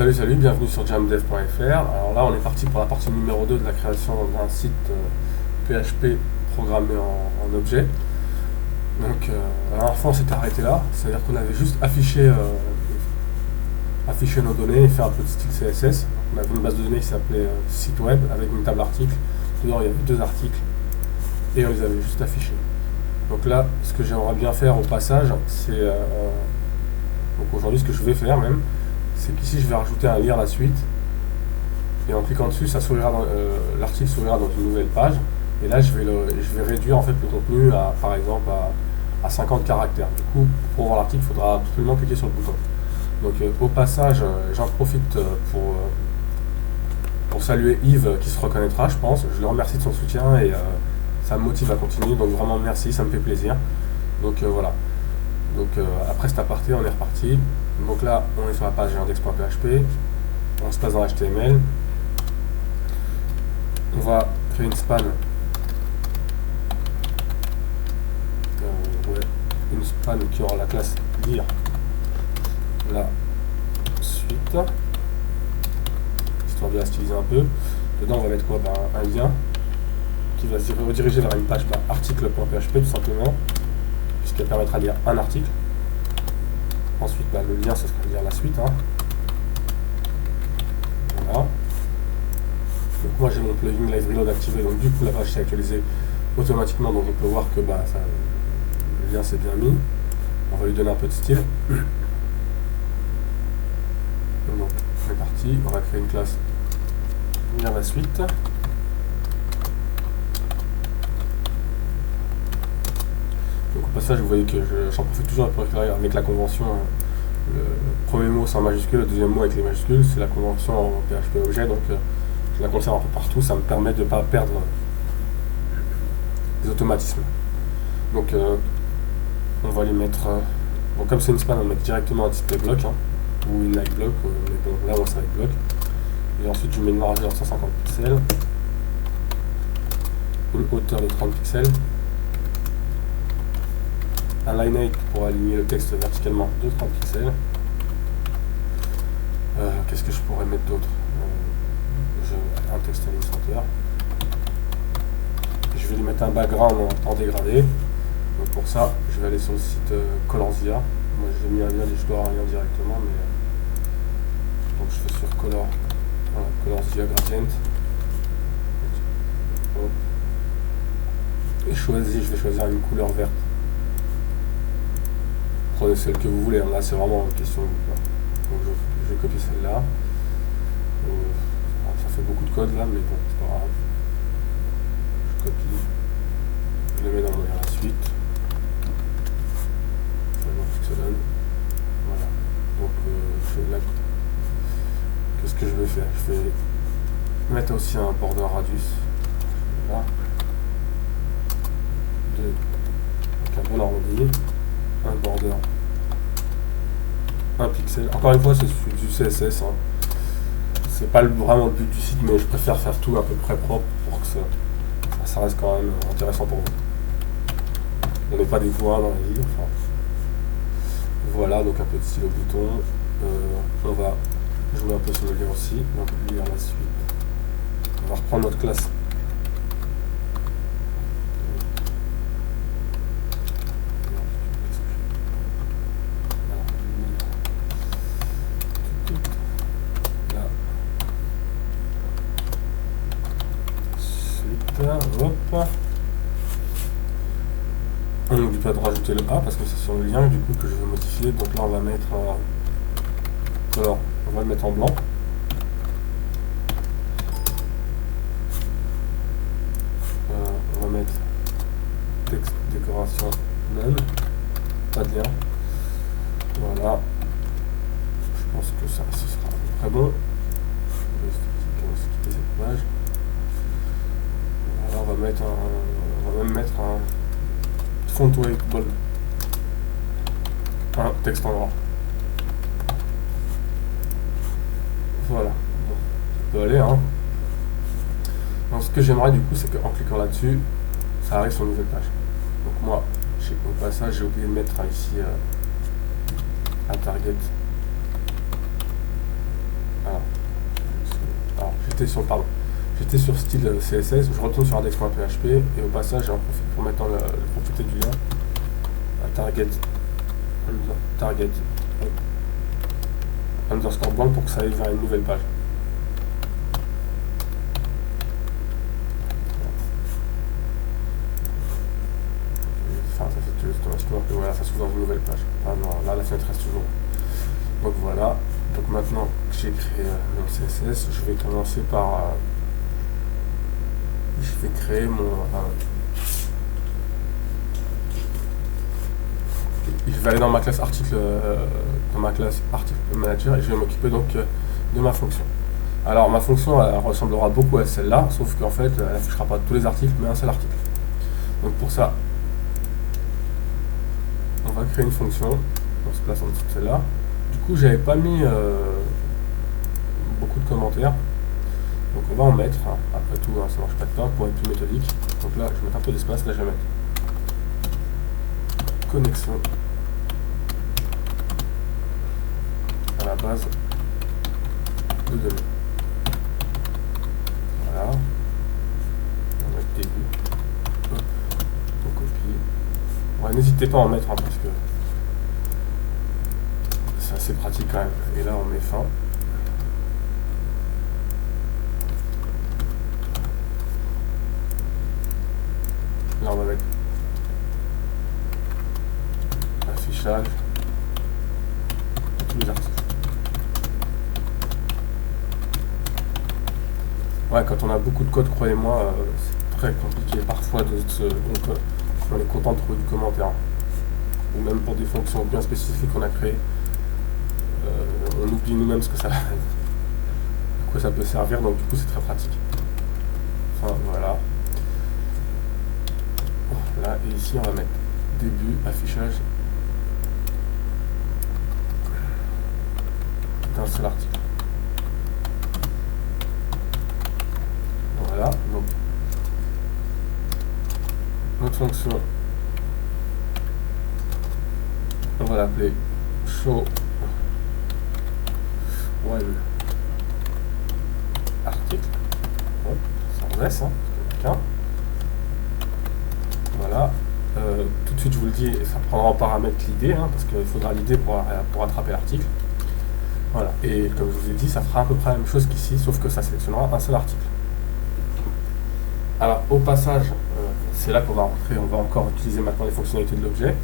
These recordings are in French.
Salut, bienvenue sur jamdev.fr. Alors là, on est parti pour la partie numéro 2 de la création d'un site PHP programmé en objet. Donc, la dernière fois, on s'était arrêté là, c'est-à-dire qu'on avait juste affiché nos données et fait un peu de style CSS. On avait une base de données qui s'appelait site web avec une table article. Dedans, il y avait deux articles et on les avait juste affichés. Donc là, ce que j'aimerais bien faire au passage, c'est donc aujourd'hui, ce que je vais faire même, c'est qu'ici je vais rajouter un lire la suite et en cliquant dessus, ça s'ouvrira l'article s'ouvrira dans une nouvelle page et là je vais réduire en fait le contenu à par exemple à 50 caractères. Du coup, pour voir l'article, il faudra absolument cliquer sur le bouton. Donc au passage, j'en profite pour saluer Yves qui se reconnaîtra, je pense. Je le remercie de son soutien et ça me motive à continuer, donc vraiment merci, ça me fait plaisir. Donc voilà. Donc après cet aparté, on est reparti. Donc là, on est sur la page index.php, on se passe dans HTML, on va créer une span, une span qui aura la classe lire la suite, histoire de la styliser un peu. Dedans, on va mettre quoi? Un lien qui va se rediriger vers une page article.php tout simplement, puisqu'elle permettra de lire un article. Ensuite, le lien, ce sera lire la suite. Voilà. Donc moi, j'ai mon plugin Live Reload activé, donc du coup, la page s'est actualisée automatiquement. Donc on peut voir que le lien s'est bien mis. On va lui donner un peu de style. Donc, c'est parti. On va créer une classe lire la suite. Donc au passage, vous voyez que j'en profite toujours pour écrire avec la convention. Le premier mot c'est en majuscule, le deuxième mot avec les majuscules, c'est la convention en PHP objet, donc je la conserve un peu partout, ça me permet de ne pas perdre des automatismes. Donc on va les mettre, bon, comme c'est une span, on va mettre directement un display block ou une like block, mais bon là on s'arrête block. Et ensuite je mets une largeur de 150 pixels, une hauteur de 30 pixels, un line 8 pour aligner le texte verticalement de 30 pixels. Qu'est-ce que je pourrais mettre d'autre? Un texte administrateur. Je vais lui mettre un background en dégradé. Donc pour ça, je vais aller sur le site Colorzilla. Moi j'ai mis un lien, je dois avoir un lien directement, mais donc je fais sur Colorzilla Gradient. Et je vais choisir une couleur verte. Prenez celle que vous voulez, là c'est vraiment une question. Donc je copie celle-là. Ça fait beaucoup de code là, mais bon, c'est pas grave. Je copie, je le mets dans la suite. Ça va voir ce que ça donne. Voilà. Donc qu'est-ce que je vais faire? Je vais mettre aussi un border radius. Là. Donc un bon arrondi. Un border. Un pixel. Encore une fois, c'est du CSS. C'est pas vraiment le but du site, mais je préfère faire tout à peu près propre pour que ça reste quand même intéressant pour vous. On n'est pas des coins dans la vie. Enfin, voilà, donc un peu de style au bouton. On va jouer un peu sur le lire aussi. Donc lire la suite. On va reprendre notre classe. Hop. On n'oublie pas de rajouter le A parce que c'est sur le lien du coup que je vais modifier. Donc là on va mettre alors on va le mettre en blanc. On va mettre texte décoration none, pas de lien. Voilà. Je pense que ça ce sera très bon. Je vais skiper cette page. On va même mettre un font weight bold, un texte en gras. Voilà, bon, ça peut aller. Donc ce que j'aimerais du coup, c'est qu'en cliquant là-dessus, ça arrive sur une nouvelle page. Donc moi, au passage, j'ai oublié de mettre ici un target j'étais sur, pardon, j'étais sur style CSS, je retourne sur index.php et au passage j'en profite pour mettre dans la propriété du lien target underscore blanc pour que ça aille vers une nouvelle page. Enfin, ça fait automatiquement que voilà, ça s'ouvre dans une nouvelle page. Ah non, là la fenêtre reste toujours. Donc voilà. Donc maintenant que j'ai créé mon CSS, je vais commencer par je vais créer je vais aller dans ma classe article manager et je vais m'occuper donc de ma fonction. Alors ma fonction elle ressemblera beaucoup à celle-là, sauf qu'en fait elle n'affichera pas tous les articles mais un seul article. Donc pour ça, on va créer une fonction, on se place en dessous de celle-là. Du coup j'avais pas mis beaucoup de commentaires. Donc on va en mettre, hein. Après tout hein, ça marche pas de temps pour être plus méthodique. Donc là je vais mettre un peu d'espace, là je vais mettre connexion à la base de données. Voilà. On va mettre début. Hop. On copie. Ouais, n'hésitez pas à en mettre hein, parce que c'est assez pratique quand même. Et là on met fin. Là on va mettre affichage de tous les articles. Ouais, quand on a beaucoup de code, croyez-moi, c'est très compliqué parfois de se... Donc on est content de trouver du commentaire. Ou même pour des fonctions bien spécifiques qu'on a créées. On oublie nous-mêmes ce que ça... à quoi ça peut servir, donc du coup c'est très pratique. Enfin voilà. Là, et ici on va mettre début, affichage d'un seul article. Voilà, donc notre fonction, on va l'appeler show one article. Bon, sans S, hein, parce que voilà. Tout de suite je vous le dis, ça prendra en paramètre l'idée, hein, parce qu'il faudra l'idée pour attraper l'article. Voilà, et comme je vous ai dit, ça fera à peu près la même chose qu'ici, sauf que ça sélectionnera un seul article. Alors au passage, c'est là qu'on va rentrer, on va encore utiliser maintenant les fonctionnalités de l'objet.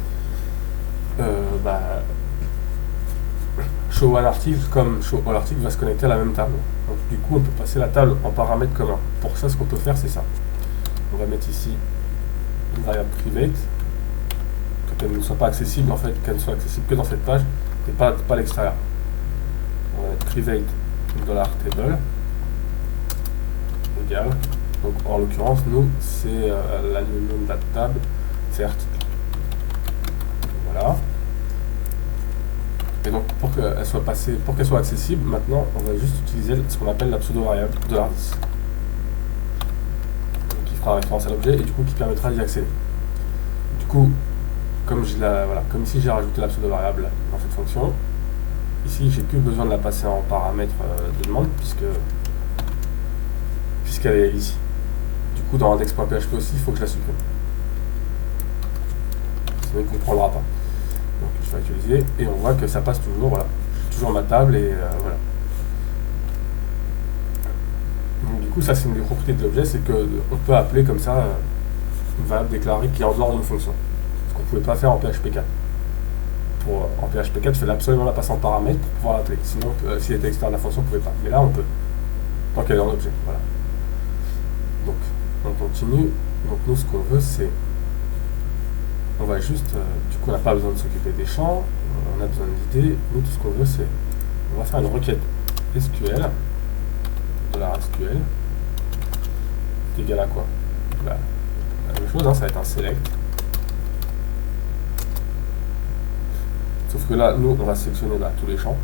Show one article comme show all article va se connecter à la même table. Donc du coup on peut passer la table en paramètre commun. Pour ça ce qu'on peut faire c'est ça. On va mettre ici une variable private, qu'elle ne soit pas accessible en fait, qu'elle ne soit accessible que dans cette page et pas à l'extérieur. On va mettre private $table égal. Donc en l'occurrence nous c'est le nom de la table, c'est article. Voilà. Et donc pour qu'elle soit passée, pour qu'elle soit accessible, maintenant on va juste utiliser ce qu'on appelle la pseudo-variable $10. Qui fera référence à l'objet et du coup qui permettra d'y accéder. Du coup, comme ici j'ai rajouté la pseudo-variable dans cette fonction, ici j'ai plus besoin de la passer en paramètre de demande puisqu'elle est ici. Du coup dans index.php aussi il faut que je la supprime. Sinon il ne comprendra pas. Donc je vais utiliser et on voit que ça passe toujours, voilà. J'ai toujours ma table et voilà. Donc du coup ça c'est une des propriétés de l'objet, c'est qu'on peut appeler comme ça une variable déclarée qui est en dehors d'une fonction. Ce qu'on ne pouvait pas faire en PHP 4. En PHP 4, il fallait absolument la passer en paramètre pour pouvoir l'appeler. Sinon, s'il était externe de la fonction, on ne pouvait pas. Mais là, on peut. Tant qu'elle est en objet. Voilà. Donc, on continue. Donc, nous, ce qu'on veut, c'est... On va juste... du coup, on n'a pas besoin de s'occuper des champs. On a besoin d'idées. Nous, tout ce qu'on veut, c'est... On va faire une requête SQL. $SQL. C'est égal à quoi? La même chose, hein, ça va être un select. Sauf que là, nous, on va sélectionner tous les champs.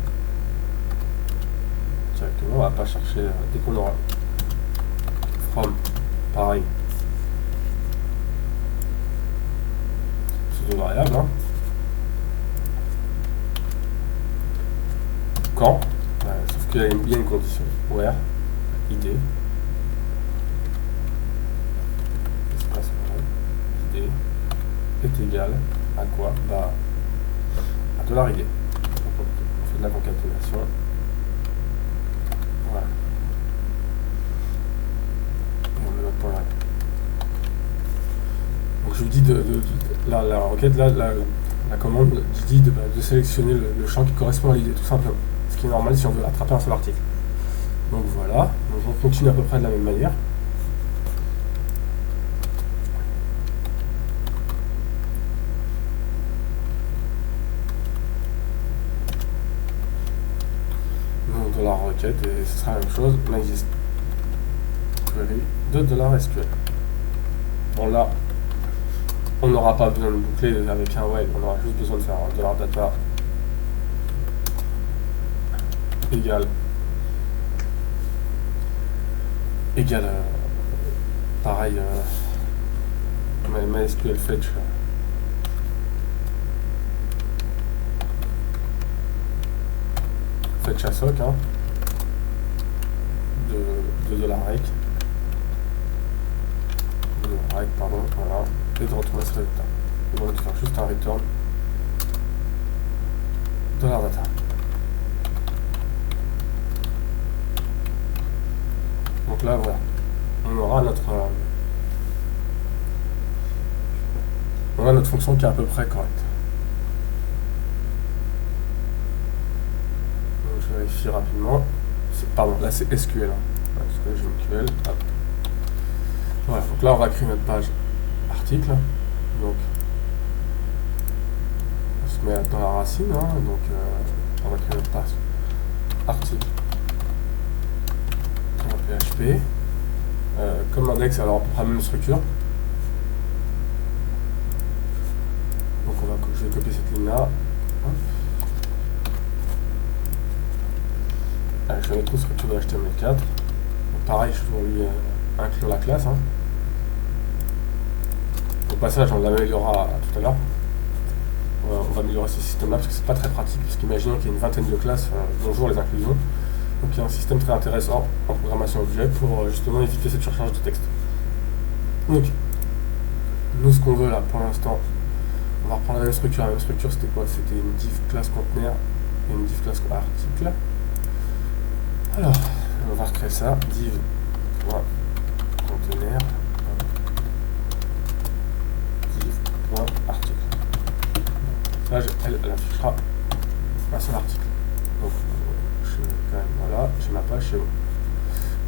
Directement, on va pas chercher dès qu'on aura from, pareil. Pseudo variable. Hein. Quand, sauf qu'il y a une condition. Where id, espace id est égal à quoi? Bah, à $id. Donc, on fait de la concaténation. Voilà. Et on met notre point là. Donc je vous dis la requête là, la commande dit de sélectionner le champ qui correspond à l'idée, tout simplement. Ce qui est normal si on veut attraper un seul article. Donc voilà, donc on continue à peu près de la même manière. Donc de la requête, et ce sera la même chose, MySQL de $SQL. Bon là, on n'aura pas besoin de boucler avec un while, on aura juste besoin de faire un $data égal pareil MySQL fetch à soc hein, de $rec pardon, voilà, et de retourner ce résultat. On va faire juste un return $data. Donc là voilà, on aura notre fonction qui est à peu près correcte. Donc je vérifie rapidement. Pardon, là c'est SQL. Hein. Parce que j'ai SQL. Hop. Voilà, donc là on va créer notre page article. Donc on se met dans la racine. Hein. Donc on va créer notre page article. PHP. Comme index, alors on prend la même structure. Donc je vais copier cette ligne là. Je vais mettre une structure de HTML4. Donc, pareil, je dois lui inclure la classe. Hein. Au passage, on l'améliorera tout à l'heure. On va améliorer ce système-là parce que c'est pas très pratique. Parce qu'imaginons qu'il y a une vingtaine de classes. Bonjour les inclusions. Donc il y a un système très intéressant en programmation objet pour justement éviter cette surcharge de texte. Donc, nous ce qu'on veut là pour l'instant, on va reprendre la même structure. La même structure c'était quoi? C'était une div class conteneur et une div class article. Alors, on va recréer ça, div conteneur, div.article. Là, elle affichera un seul article. Donc, quand même, voilà, j'ai ma page chez moi.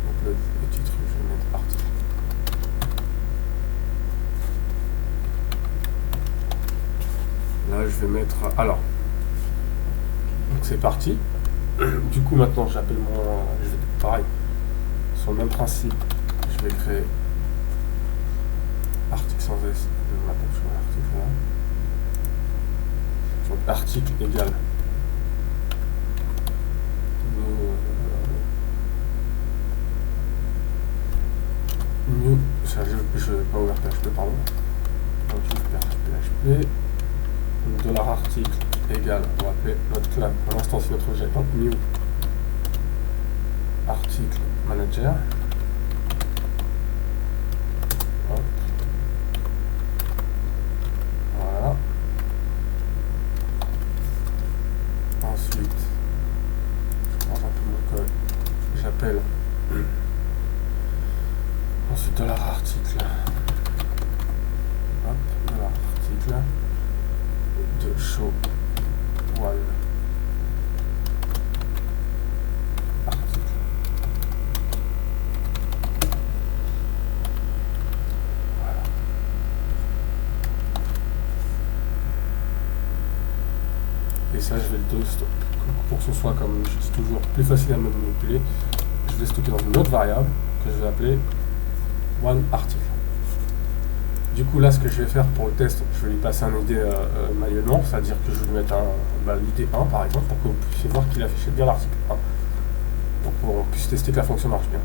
Donc le titre, je vais mettre article. Là, je vais mettre. Alors, donc c'est parti. Du coup, maintenant, j'appelle je vais pareil, sur le même principe, je vais créer article sans S. Je vais m'attendre sur l'article là. Donc article égale. New, ça, je vais pas ouvert PHP, pardon. Donc PHP, $article égale, on va appeler notre classe, pour l'instant c'est notre objet, donc new article manager. Hop. Voilà. Ensuite, je range un peu mon code, j'appelle ensuite $article, hop, $article de show one article. Voilà. Et ça, je vais le stocker pour que ce soit, comme je dis toujours, plus facile à manipuler. Je vais stocker dans une autre variable que je vais appeler OneArticle. Du coup, là, ce que je vais faire pour le test, je vais lui passer un ID manuellement, c'est-à-dire que je vais lui mettre l'ID 1 par exemple, pour que vous puissiez voir qu'il affiche bien l'article 1. Donc, pour qu'on puisse tester que la fonction marche bien.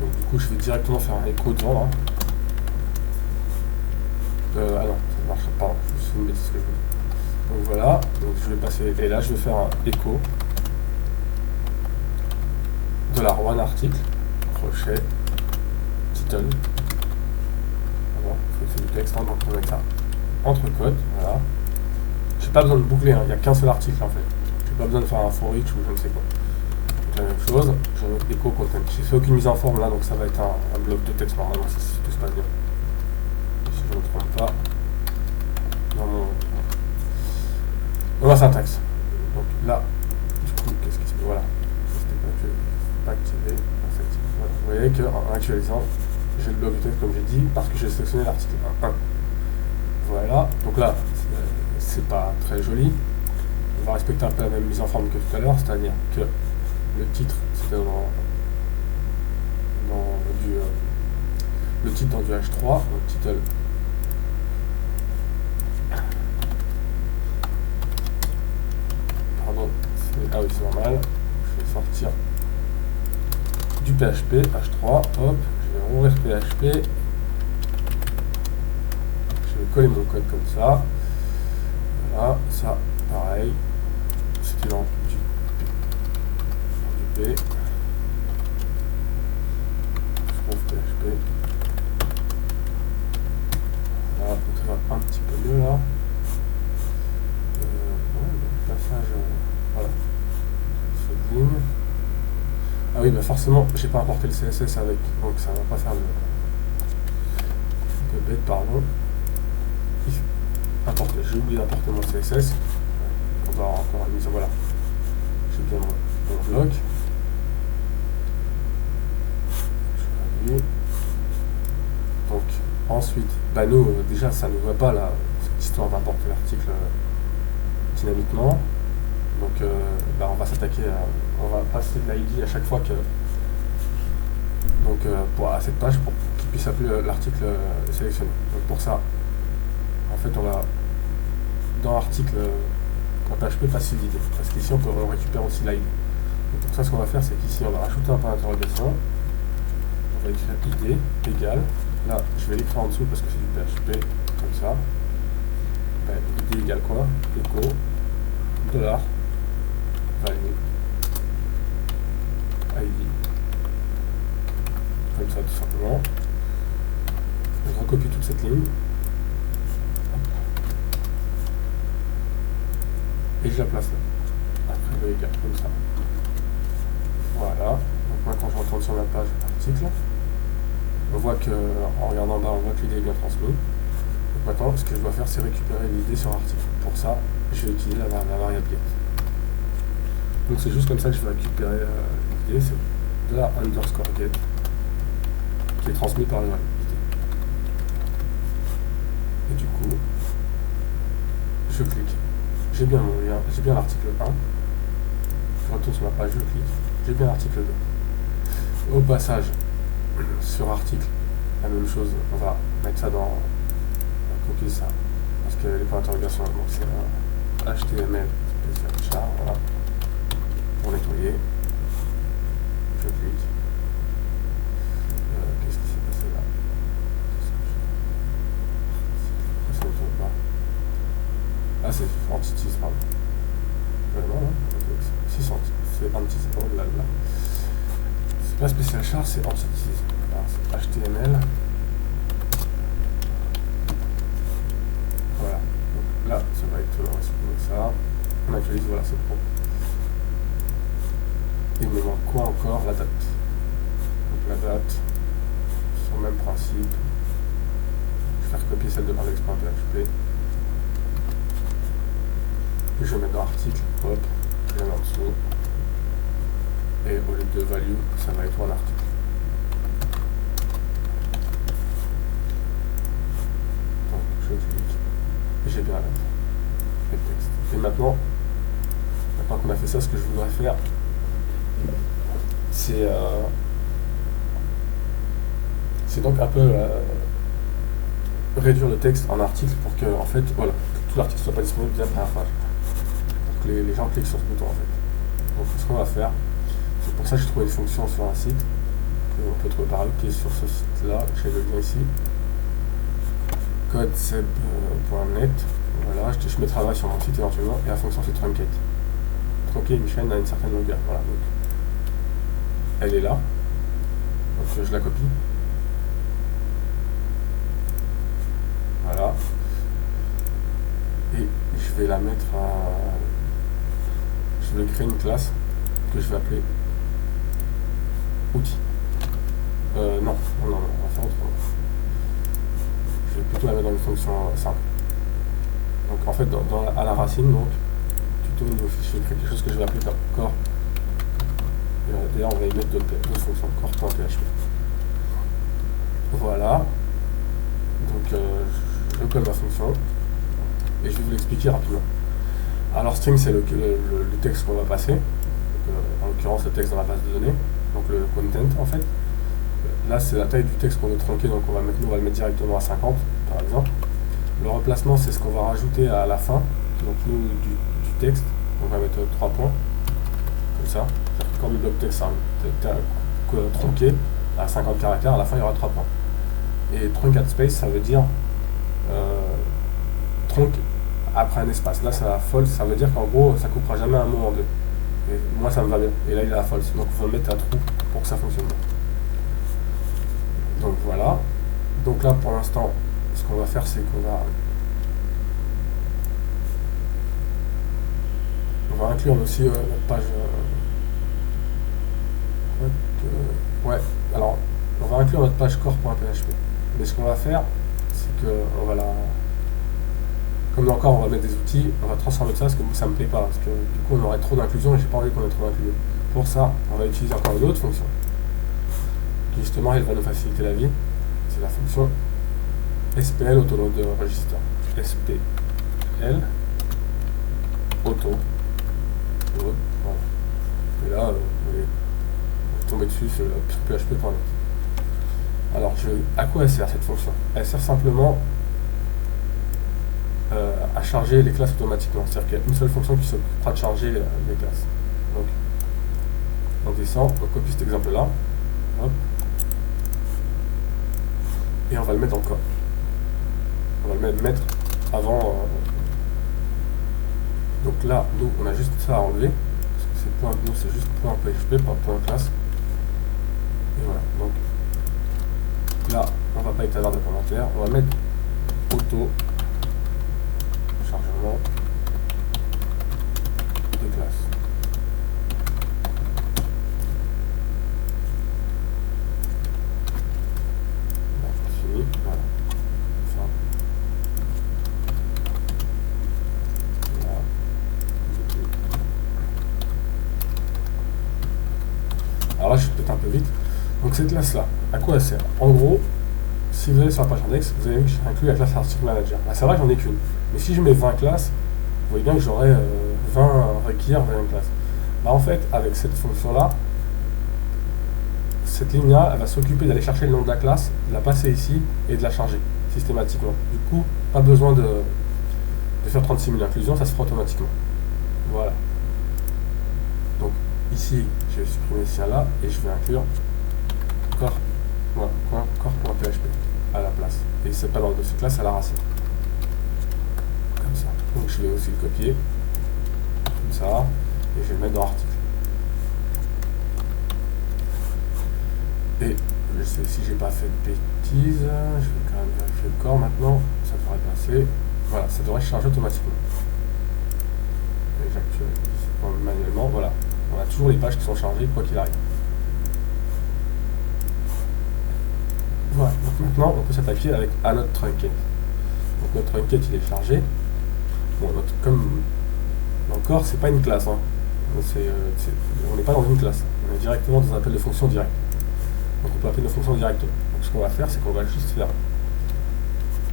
Donc, du coup, je vais directement faire un écho devant là. Ah non, ça ne marche pas, c'est une bêtise que je veux. Donc voilà, donc je vais passer, et là je vais faire un écho $one article, crochet, title. Voilà, c'est du texte, hein, donc on va mettre ça entre cotes, voilà. J'ai pas besoin de boucler, hein, il n'y a qu'un seul article en fait. J'ai pas besoin de faire un for each ou je ne sais quoi. Donc la même chose, je vais mettre echo content. J'ai fait aucune mise en forme là, donc ça va être un bloc de texte normalement si tout se passe bien. Et si je ne me trompe pas, dans ma syntaxe. Donc là, du coup, qu'est-ce qui se passe? Voilà, c'était pas activé. Voilà. Vous voyez qu'en actualisant, j'ai le bloc de texte comme j'ai dit, parce que j'ai sélectionné l'article 1. Voilà, donc là, c'est pas très joli. On va respecter un peu la même mise en forme que tout à l'heure, c'est-à-dire que le titre, c'était le titre dans du H3, donc title. Pardon, ah oui, c'est normal. Je vais sortir du PHP, H3, hop, je vais rouvrir PHP. Je vais coller mon code comme ça. Voilà, ça, pareil. C'était dans du P. Je trouve PHP. Voilà, donc ça va un petit peu mieux là. Le passage, voilà. Cette ligne. Ah oui, bah forcément, j'ai pas importé le CSS avec, donc ça va pas faire le. Un peu bête, pardon. J'ai oublié d'importer mon CSS. On va encore une mise. Voilà. J'ai bien mon bloc. Donc ensuite, bah nous déjà ça ne va pas là, cette histoire d'importer l'article dynamiquement. Donc bah, on va s'attaquer on va passer de l'ID à chaque fois que à cette page pour qu'il puisse appeler l'article sélectionné. Donc pour ça, en fait on va dans l'article .php passive d'id, parce qu'ici on récupère aussi l'ID. Donc pour ça ce qu'on va faire c'est qu'ici on va rajouter un point d'interrogation. On va écrire id égale, là je vais l'écrire en dessous parce que c'est du PHP, comme ça. Ben, id égale quoi? Echo $value id, comme ça tout simplement. Je recopie toute cette ligne et je la place là, après le égal, comme ça. Voilà, donc maintenant je retourne sur la page article. On voit que, en regardant en bas, on voit que l'idée est bien transmise. Donc maintenant, ce que je dois faire, c'est récupérer l'idée sur l'article. Pour ça, je vais utiliser la variable get. Donc c'est juste comme ça que je vais récupérer l'idée, c'est de la underscore get qui est transmis par l'idée. Et du coup, je clique. J'ai bien mon lien, j'ai bien l'article 1. Je retourne sur ma page, je clique. J'ai bien l'article 2. Au passage, sur article, la même chose, on va mettre ça dans, on va copier ça, parce que les points d'interrogation, donc c'est un HTML spécial char, voilà, pour nettoyer, je clique, qu'est-ce qui s'est passé là, ça ne tourne pas, ah c'est entities, pardon, non, si c'est entities, oh là là. Pas spécial char, c'est entities. C'est HTML. Voilà. Donc là, ça va être comme ça. On actualise, voilà, c'est propre. Et il me manque quoi encore? La date. Donc la date, sur le même principe. Je vais faire copier celle de index.php. Et je vais mettre dans article, hop, je viens en dessous. Et au lieu de value, ça va être un article. Donc je clique et j'ai bien la lettre et le texte. Et maintenant qu'on a fait ça, ce que je voudrais faire, c'est donc un peu réduire le texte en article pour que en fait, voilà, que tout l'article soit pas disponible dès la première page. Pour que les gens cliquent sur ce bouton en fait. Donc ce qu'on va faire, c'est pour ça que j'ai trouvé une fonction sur un site qu'on peut trouver par là, qui est sur ce site là, j'ai le lien ici, codeseb.net. Voilà, je mets travail sur mon site éventuellement, et la fonction c'est truncate. Trunquer une chaîne à une certaine longueur. Voilà, donc elle est là. Donc je la copie. Voilà. Et je vais la mettre à... Je vais créer une classe que je vais appeler outils. Non, on va faire autrement. Je vais plutôt la mettre dans une fonction simple. Donc en fait, à la racine, donc, tuto nouveau fichier, créer quelque chose que je vais appeler core. D'ailleurs, on va y mettre d'autres fonctions, core.php. Voilà. Donc je colle ma fonction et je vais vous l'expliquer rapidement. Alors string, c'est le texte qu'on va passer. Donc, en l'occurrence, le texte dans la base de données. Donc le content en fait. Là, c'est la taille du texte qu'on veut tronquer, donc on va le mettre directement à 50, par exemple. Le remplacement, c'est ce qu'on va rajouter à la fin, donc nous, du texte. On va mettre 3 points, comme ça. C'est-à-dire que quand le bloc texte sera tronqué à 50 caractères, à la fin, il y aura 3 points. Et truncate space, ça veut dire tronc après un espace. Là, ça false, ça veut dire qu'en gros, ça coupera jamais un mot en deux. Et moi, ça me va bien. Et là, il est à false. Donc, il faut mettre un trou pour que ça fonctionne bien. Donc voilà. Donc là, pour l'instant, ce qu'on va faire, c'est qu'on va inclure aussi notre page. Ouais. Alors, on va inclure notre page core.php. Mais ce qu'on va faire, c'est que on va la. Comme encore, on va mettre des outils, on va transformer ça parce que ça me plaît pas. Parce que du coup, on aurait trop d'inclusion et j'ai pas envie qu'on ait trop d'inclusion. Pour ça, on va utiliser encore une autre fonction qui justement, elle va nous faciliter la vie. C'est la fonction SPL autoload de register. SPL auto load. Voilà. Et là, vous allez tomber dessus sur php.net. Alors, à quoi elle sert cette fonction? Elle sert simplement à charger les classes automatiquement. C'est-à-dire qu'il y a une seule fonction qui s'occupera de charger les classes. Donc, on descend, on copie cet exemple-là. Hop. Et on va le mettre dans le code. On va le mettre avant. Donc là, nous, on a juste ça à enlever. Parce que nous, c'est juste .php, pas .classe. Et voilà. Donc là, on va pas établir de commentaires. On va mettre auto chargement de classe. Fini. Voilà. Alors là, je suis peut-être un peu vite. Donc cette classe-là, à quoi elle sert? En gros, si vous allez sur la page index, vous avez vu que j'ai inclus la classe Article Manager. Là, c'est vrai que j'en ai qu'une. Mais si je mets 20 classes, vous voyez bien que j'aurai 20 requiert 20 classes. Bah, en fait, avec cette fonction-là, cette ligne-là, elle va s'occuper d'aller chercher le nom de la classe, de la passer ici et de la charger systématiquement. Du coup, pas besoin de faire 36 000 inclusions, ça se fera automatiquement. Voilà. Donc ici, je vais supprimer ce là et je vais inclure core.php à la place. Et c'est pas dans le dossier classe, à la racine. Comme ça. Donc je vais aussi le copier. Comme ça. Et je vais le mettre dans article. Et je sais si j'ai pas fait de bêtises. Je vais quand même vérifier le corps maintenant. Ça devrait passer. Voilà, ça devrait charger automatiquement. Et j'actualise manuellement. Voilà. On a toujours les pages qui sont chargées quoi qu'il arrive. Voilà, donc maintenant on peut s'attaquer à notre truncate. Donc notre truncate il est chargé. Bon, comme encore, c'est pas une classe. Hein. On n'est pas dans une classe. On est directement dans un appel de fonction direct. Donc on peut appeler nos fonctions directement. Donc ce qu'on va faire, c'est qu'on va juste faire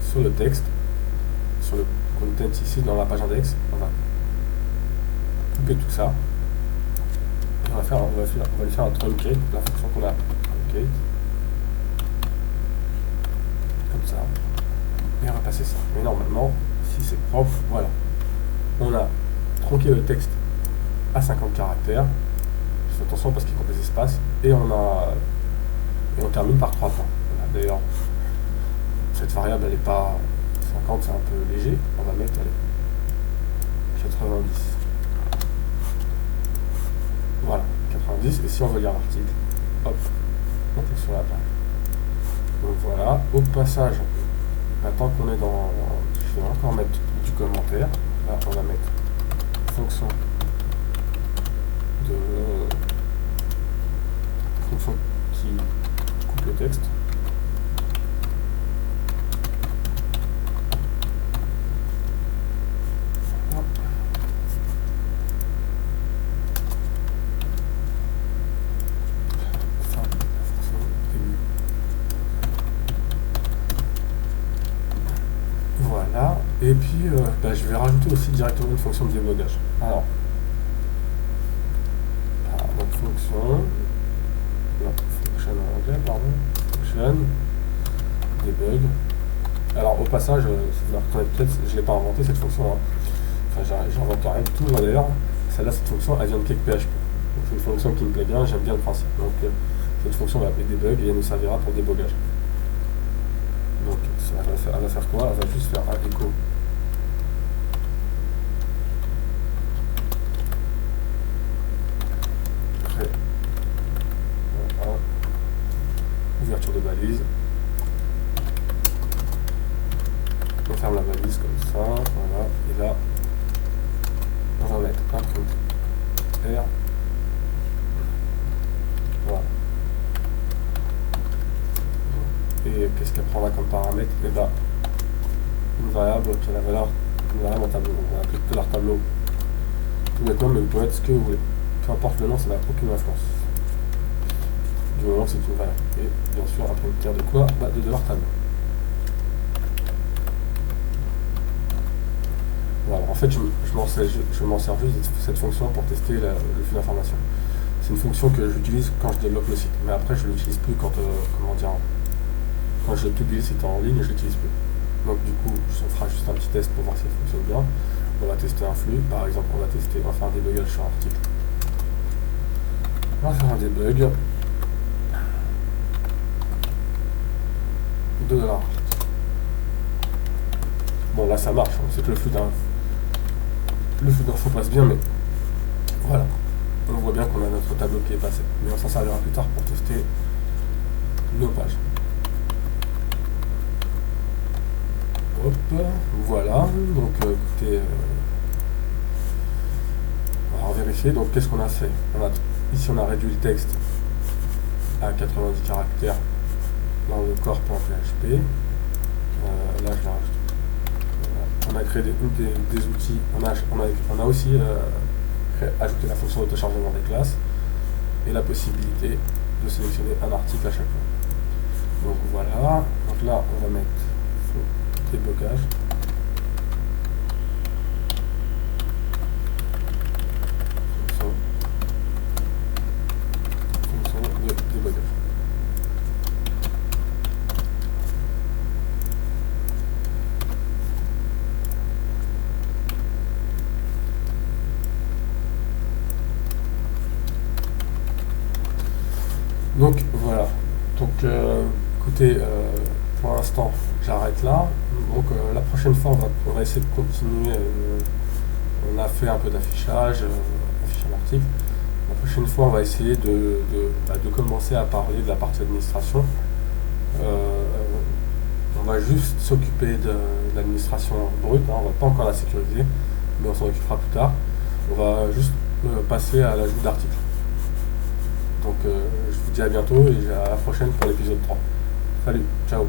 sur le texte, sur le content ici dans la page index, on va couper tout ça. Et on va lui faire un truncate, la fonction qu'on a truncate. Comme ça. Et on va passer ça. Mais normalement, si c'est propre, voilà. On a tronqué le texte à 50 caractères. Fais attention parce qu'il compte les espaces. Et on termine par 3 points. Voilà. D'ailleurs, cette variable, elle n'est pas 50, c'est un peu léger. On va mettre 90. Voilà, 90. Et si on veut lire l'article, hop, on clique sur la page. Donc voilà, au passage, maintenant qu'on est dans... Je vais encore mettre du commentaire. Là, on va mettre fonction qui coupe le texte. Voilà, et puis je vais rajouter aussi directement une fonction de débogage. Alors, donc fonction en anglais, pardon, function, debug. Alors au passage, vous la reconnaissez peut-être, je ne l'ai pas inventé cette fonction, hein. Enfin j'invente rien du tout, moi d'ailleurs. Celle-là, cette fonction, elle vient de CakePHP. Donc c'est une fonction qui me plaît bien, j'aime bien le principe. Donc cette fonction, on va l'appeler debug et elle nous servira pour débogage. Donc elle va faire quoi? Elle va juste faire un écho. Voilà. Ouverture de balise. On ferme la balise comme ça, voilà, et là on va mettre un print R, voilà. Et qu'est-ce qu'elle prendra comme paramètre? Et bah une variable qui a la valeur, une variable en tableau, on va appeler color tableau tout bêtement, mais vous pouvez mettre ce que vous voulez, peu importe le nom, ça n'a aucune influence du moment que c'est une variable. Et bien sûr un pointeur de quoi? Bah de $tableau. Voilà, en fait, je m'en sers juste de cette fonction pour tester le flux d'information. C'est une fonction que j'utilise quand je développe le site, mais après je ne l'utilise plus quand, quand je publie le site en ligne, je ne l'utilise plus. Donc du coup, on fera juste un petit test pour voir si ça fonctionne bien. On va tester un flux, par exemple, on va faire un débugage sur un article. On va faire un debug de $. Bon, là ça marche, on sait que le flux d'info passe bien, mais voilà, on voit bien qu'on a notre tableau qui est passé, mais on s'en servira plus tard pour tester nos pages. Hop, voilà, donc écoutez, on va vérifier. Donc qu'est-ce qu'on a fait? Ici on a réduit le texte à 90 caractères dans le corps.php. Là je vais rajouter. On a créé des outils, on a aussi ajouté la fonction d'autochargement des classes et la possibilité de sélectionner un article à chaque fois. Donc voilà, donc là on va mettre débogage. Fonction de débogage. Donc voilà, donc écoutez, pour l'instant j'arrête là. Donc la prochaine fois on va essayer de continuer. On a fait un peu d'affichage, afficher un article. La prochaine fois on va essayer de commencer à parler de la partie administration. On va juste s'occuper de l'administration brute, hein, on va pas encore la sécuriser, mais on s'en occupera plus tard. On va juste passer à l'ajout d'articles. Donc je vous dis à bientôt et à la prochaine pour l'épisode 3. Salut, ciao.